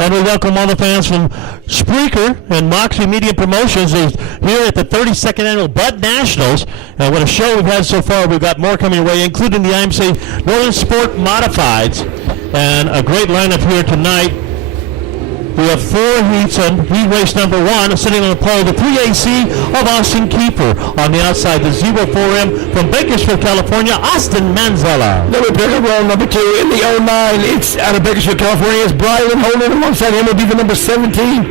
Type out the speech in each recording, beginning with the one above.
And we welcome all the fans from Spreaker and Moxie Media Promotions here at the 32nd Annual Bud Nationals. And what a show we've had so far. We've got more coming your way, including the IMCA Northern Sport Modifieds. And a great lineup here tonight. We have 4 heats on heat race number 1, sitting on the pole, the 3AC of Austin Kiefer. On the outside, the 04M from Bakersfield, California, Austin Manzella. Then we pick up roll number 2 in the 09. It's out of Bakersfield, California. It's Brian Holden. Alongside him will be the number 17,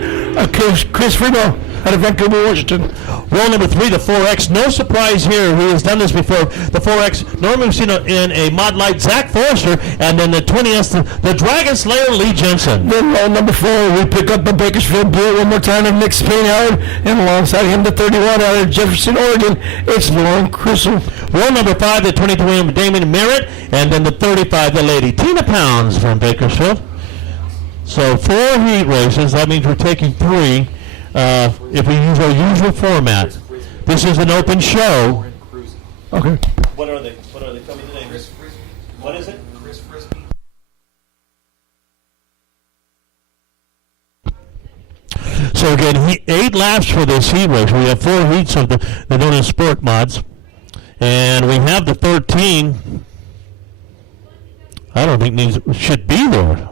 Chris Fremo out of Vancouver, Washington. Roll number 3, the 4X. No surprise here. He has done this before. The 4X, normally we've seen in a Mod Light, Zach Forrester, and then the 20S, the Dragon Slayer, Lee Jensen. Then roll number 4, we pick up the Bakersfield Bull one more time of Nick Spainhard, and alongside him the 31 out of Jefferson, Oregon, it's Lauren Crystal. Roll number 5, the 22 Damon Merritt, and then the 35, the lady Tina Pounds from Bakersfield. So 4 heat races. That means we're taking 3. If we use our usual format. This is an open show. Okay. What are they coming today? What is it? Chris Frisbee. So again, 8 laps for this heat race. We have 4 heats of the Northern Sport mods. And we have the 13. I don't think should be there.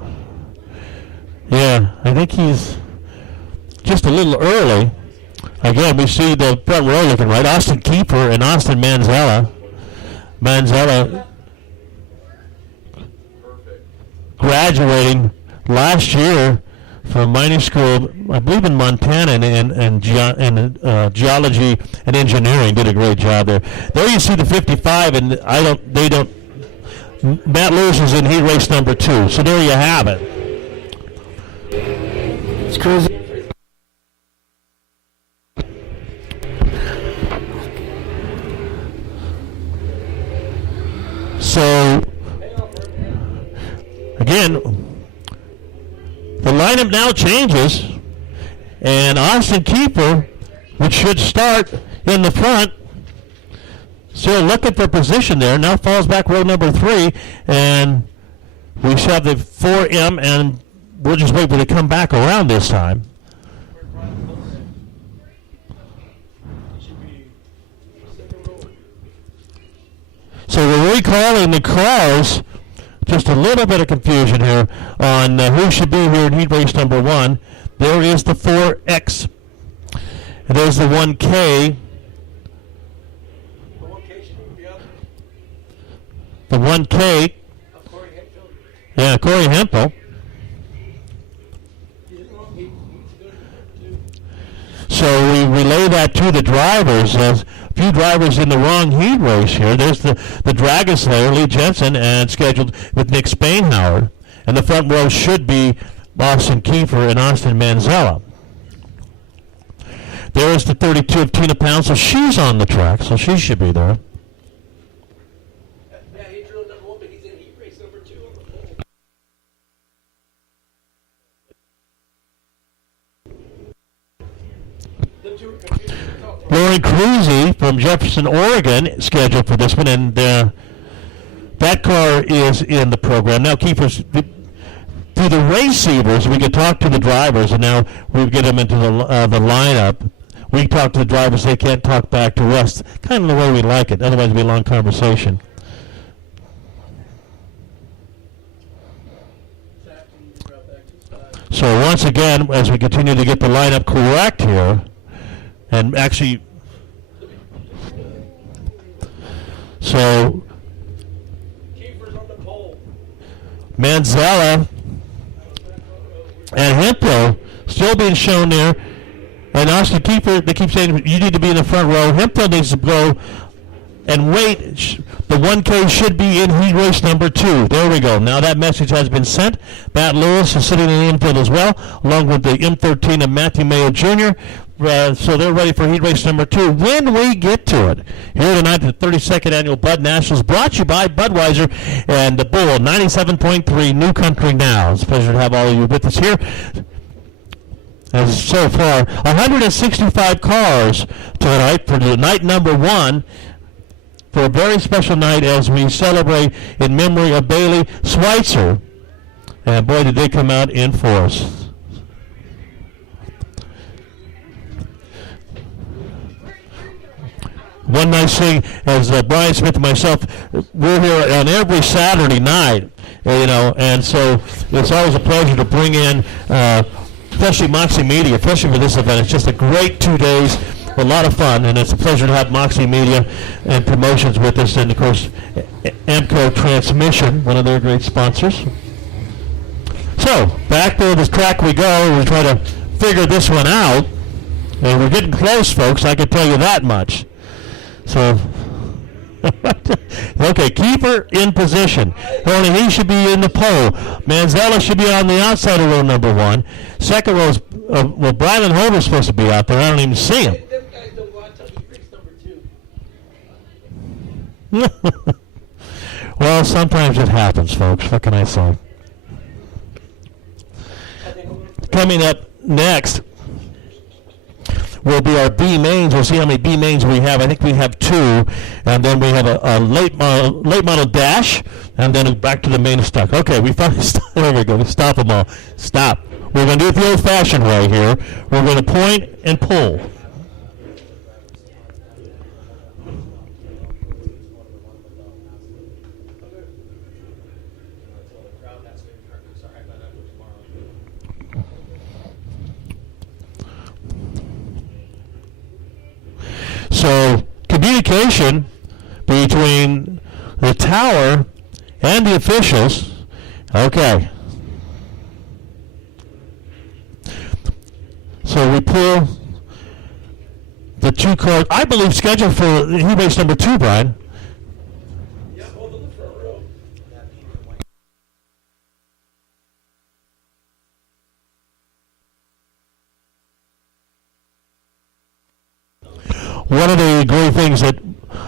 Yeah, I think he's just a little early. Again, we see the front row looking right. Austin Kiefer and Austin Manzella. Manzella graduating last year from mining school, I believe in Montana, and geology and engineering. Did a great job there. There you see the 55, and Matt Lewis is in heat race number 2. So there you have it. It's crazy. So, again, the lineup now changes, and Austin Kiefer, which should start in the front, still looking for position there, now falls back row number 3, and we should have the 4M, and we'll just wait for it to come back around this time. So we're recalling the cars. Just a little bit of confusion here on who should be here in heat race number 1. There is the 4X. And there's the 1K. The 1K. Yeah, Corey Hempel. So we relay that to the drivers. As a few drivers in the wrong heat race here. There's the Dragon Slayer, Lee Jensen, and scheduled with Nick Spainhauer. And the front row should be Austin Kiefer and Austin Manzella. There is the 32 of Tina Pounds, so she's on the track, so she should be there. Yeah, he drilled number 1, but he's in heat race number 2 on the pole. Lauren Cruzy from Jefferson, Oregon, scheduled for this one, and that car is in the program. Now, Kiefer's through the receivers, we could talk to the drivers, and now we get them into the lineup. We talk to the drivers; they can't talk back to us. Kind of the way we like it. Otherwise, it'd be a long conversation. So once again, as we continue to get the lineup correct here, and actually, so Manzella and Hempel still being shown there, and Austin Kiefer, they keep saying you need to be in the front row. Hempel needs to go and wait. The 1K should be in heat race number 2. There we go. Now that message has been sent. Matt Lewis is sitting in the infield as well, along with the M13 of Matthew Mayo Jr. So they're ready for heat race number 2 when we get to it. Here tonight at the 32nd Annual Bud Nationals, brought to you by Budweiser and the Bull 97.3 New Country Now. It's a pleasure to have all of you with us here. As so far, 165 cars tonight for the night number 1. For a very special night as we celebrate in memory of Bailey Schweitzer. And boy, did they come out in force. one nice thing, as Brian Smith and myself, we're here on every Saturday night, and so it's always a pleasure to bring in, especially Moxie Media, especially for this event. It's just a great 2 days, a lot of fun, and it's a pleasure to have Moxie Media and Promotions with us, and of course, IMCA Transmission, one of their great sponsors. So, back to the track we go. We try to figure this one out, and we're getting close, folks, I can tell you that much. So, okay, keeper in position. Only he should be in the pole. Manzella should be on the outside of row number 1. Second row is, Brian Holder's supposed to be out there. I don't even see him. Them guys don't go out till he breaks number 2. Well, sometimes it happens, folks. What can I say? Coming up next will be our B mains. We'll see how many B mains we have. I think we have 2, and then we have a late model dash, and then back to the main stock. Okay, we finally there we go. We stop them all. Stop. We're going to do it the old-fashioned way here. We're going to point and pull. So communication between the tower and the officials. Okay. So we pull the 2 cars, I believe, scheduled for heat race number 2, Brian. Yeah, hold on the front row. One of the great things that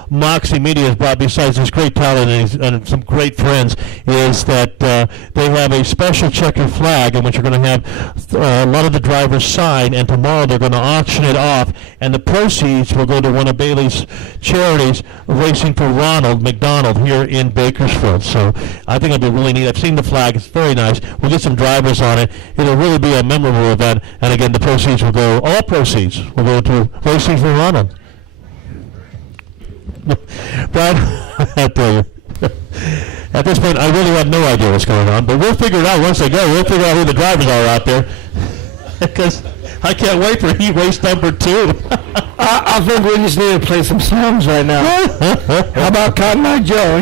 Moxie Media has brought, besides this great talent and some great friends, is that they have a special checkered flag in which you're going to have a lot of the drivers sign, and tomorrow they're going to auction it off, and the proceeds will go to one of Bailey's charities, Racing for Ronald McDonald, here in Bakersfield. So I think it'll be really neat. I've seen the flag. It's very nice. We'll get some drivers on it. It'll really be a memorable event, and again, the proceeds will go, all proceeds will go to Racing for Ronald. But I tell you, at this point, I really have no idea what's going on. But we'll figure it out once they go. We'll figure out who the drivers are out there, because I can't wait for heat race number 2. I think we just need to play some songs right now. How about Cotton Eye Joe?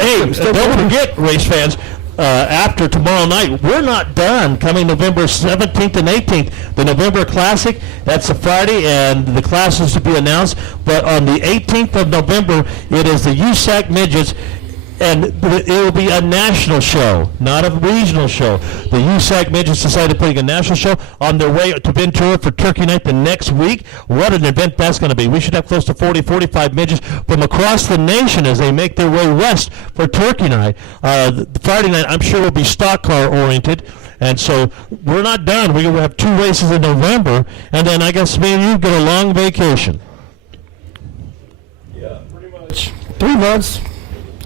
Hey, don't forget, race fans. After tomorrow night, we're not done. Coming November 17th and 18th, the November Classic, that's a Friday, and the class is to be announced. But on the 18th of November, it is the USAC Midgets, and it will be a national show, not a regional show. The USAC Midgets decided putting a national show on their way to Ventura for Turkey Night the next week. What an event that's going to be. We should have close to 40, 45 midgets from across the nation as they make their way west for Turkey Night. The Friday night, I'm sure, will be stock car oriented. And so we're not done. We will have 2 races in November, and then I guess me and you get a long vacation. Yeah, pretty much. 3 months.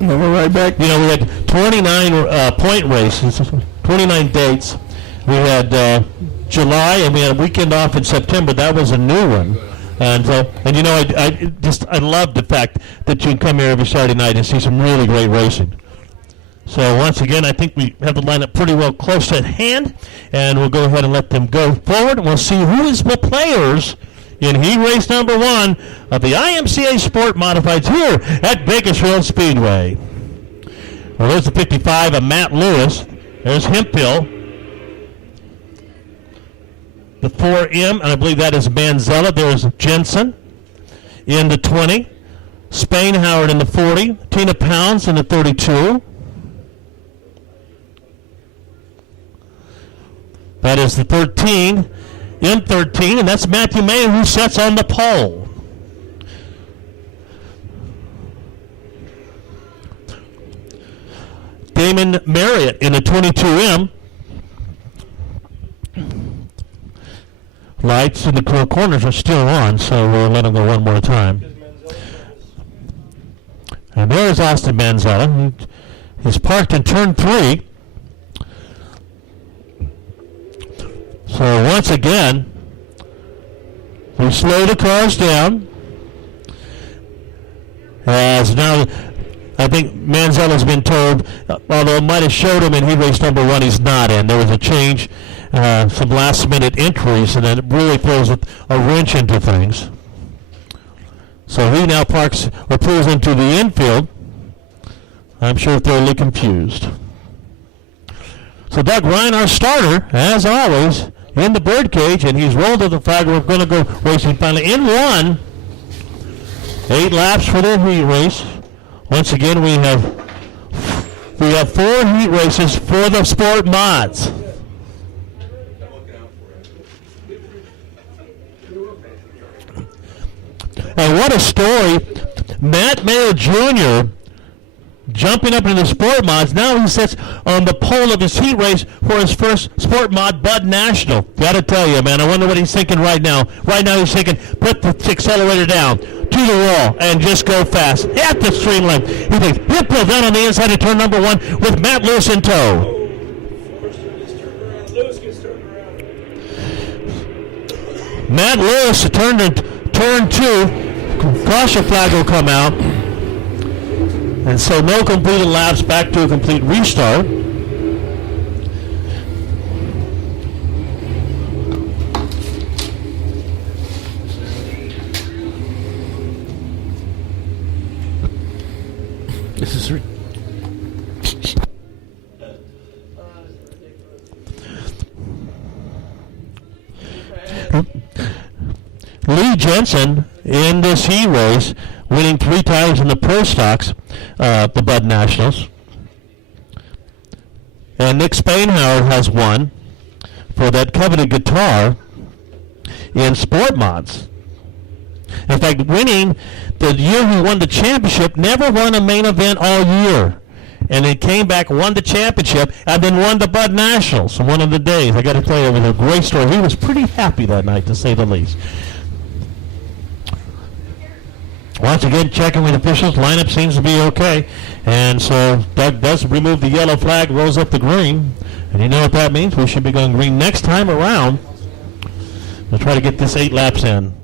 And then we're right back. You know, we had 29 point races, 29 dates. We had July, and we had a weekend off in September. That was a new one. And you know, I love the fact that you can come here every Saturday night and see some really great racing. So once again, I think we have the lineup pretty well close at hand, and we'll go ahead and let them go forward, and we'll see who is the players in heat race number 1 of the IMCA Sport Modifieds here at Bakersfield Speedway. Well, there's the 55 of Matt Lewis. There's Hemphill. The 4M, and I believe that is Manzella. There's Jensen in the 20. Spain Howard in the 40. Tina Pounds in the 32. That is the 13. In 13, and that's Matthew Mayer, who sets on the pole. Damon Marriott in the 22M. Lights in the corners are still on, so we'll let them go one more time. And there's Austin Manzella. He's parked in turn 3. So once again, we slow the cars down, As now, I think Manzella's been told, although it might have showed him in heat race number 1, he's not in. There was a change, some last-minute entries, and it really throws a wrench into things. So he now parks or pulls into the infield. I'm sure thoroughly confused. So Doug Ryan, our starter, as always, in the birdcage, and he's rolled to the flag. We're going to go racing finally in 1. 8 laps for the heat race. Once again, we have 4 heat races for the sport mods. And what a story. Matt Mayo Jr. jumping up into the sport mods. Now he sits on the pole of his heat race for his first sport mod Bud National. Gotta tell you, man, I wonder what he's thinking right now. Right now he's thinking, put the accelerator down to the wall and just go fast at the stream line. He thinks, he'll pull down on the inside of turn number 1 with Matt Lewis in tow. Lewis gets turned around. Matt Lewis turned in turn 2. Caution flag will come out. And so no completed laps, back to a complete restart. This is Lee Jensen in this heat race, winning 3 times in the Pro Stocks, the Bud Nationals. And Nick Spainhauer has won for that coveted guitar in Sport Mods. In fact, winning the year he won the championship, never won a main event all year. And he came back, won the championship, and then won the Bud Nationals one of the days. I got to tell you, it was a great story. He was pretty happy that night, to say the least. Once again, checking with officials. Lineup seems to be okay. And so Doug does remove the yellow flag, rolls up the green. And you know what that means? We should be going green next time around. We'll try to get this 8 laps in.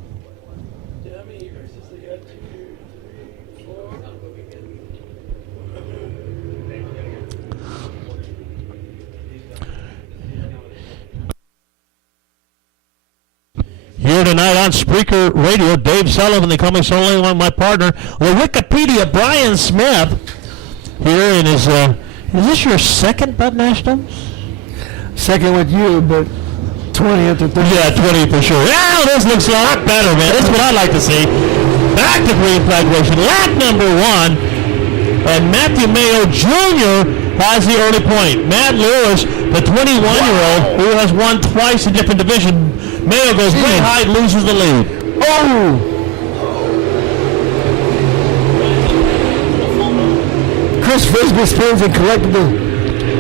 How many years has he had? 2, 3, 4? Here tonight on Spreaker Radio, Dave Sullivan, they call me solely on my partner, the Wikipedia, Brian Smith. Here in his, is this your second Bud Nationals? second with you, but 20th or 30th. Yeah, 20 for sure. Yeah, this looks a lot better, man. This is what I like to see. Back to green flag racing, lap number 1. And Matthew Mayo Jr. has the early point. Matt Lewis, the 21-year-old, who has won twice in different divisions. Mayo goes way high, loses the lead. Oh! Chris Frisbee spins and collected the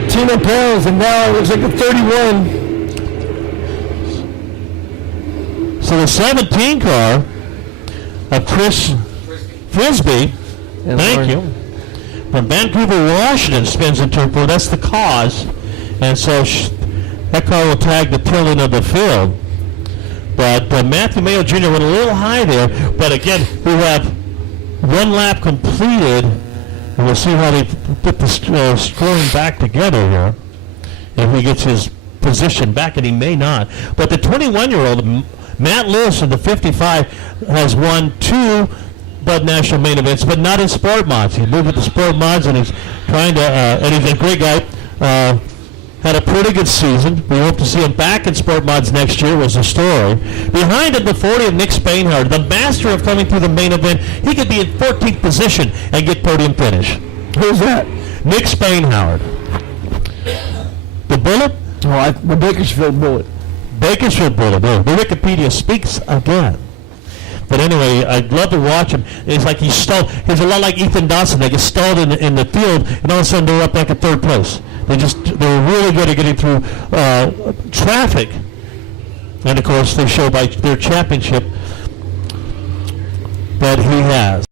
10 pounds, and now it looks like a 31. So the 17 car of Chris Frisbee, thank you, from Vancouver, Washington, spins in turn 4. That's the cause. And so that car will tag the tilling of the field. But Matthew Mayo Jr. went a little high there. But again, we have 1 lap completed. And we'll see how they put the scoring back together here. If he gets his position back, and he may not. But the 21-year-old, Matt Lewis of the 55, has won 2 Bud National main events, but not in sport mods. He moved into sport mods, and he's trying to, and he's a great guy. Had a pretty good season. We hope to see him back in sport mods next year, was the story. Behind him, the 40 of Nick Spainhard, the master of coming through the main event. He could be in 14th position and get podium finish. Who's that? Nick Spainhard. The Bullet? Oh, the Bakersfield Bullet. Bakersfield Bullet. The Wikipedia speaks again. But anyway, I'd love to watch him. It's like he's stalled. He's a lot like Ethan Dawson. They get stalled in the field, and all of a sudden they're up back at 3rd place. They're really good at getting through traffic. And of course, they show by their championship that he has.